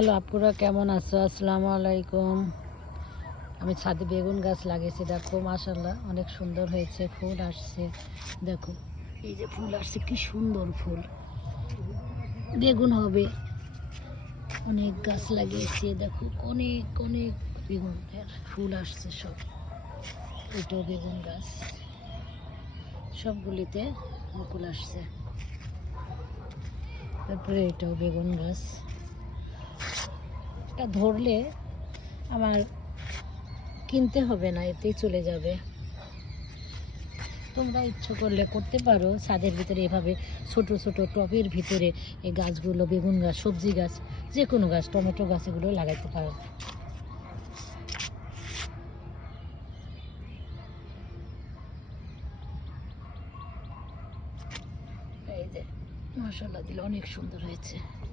Hello আপুরা, কেমন আছো? আসসালামু আলাইকুম। আমি ছাদে বেগুন গাছ লাগিয়েছি, দেখো মাশাআল্লাহ অনেক সুন্দর হয়েছে, ফুল আসছে। দেখো এই যে ফুল আসছে, কি সুন্দর ফুল, বেগুন হবে। অনেক গাছ লাগিয়েছি, দেখো অনেক অনেক বেগুনের ফুল আসছে সব। এটাও বেগুন গাছ, সবগুলিতে মুকুল আসছে। তারপরে এটাও বেগুন গাছ, এটা ধরলে আমার কিনতে হবে না, এতেই চলে যাবে। তোমরা ইচ্ছে করলে করতে পারো ছাদের ভিতরে, এভাবে ছোট ছোট টবের ভিতরে এই গাছগুলো, বেগুন গাছ, সবজি গাছ, যে কোনো গাছ, টমেটো গাছ, এগুলো লাগাইতে পারো। এই যে মাশাআল্লাহ দিলে অনেক সুন্দর হয়েছে।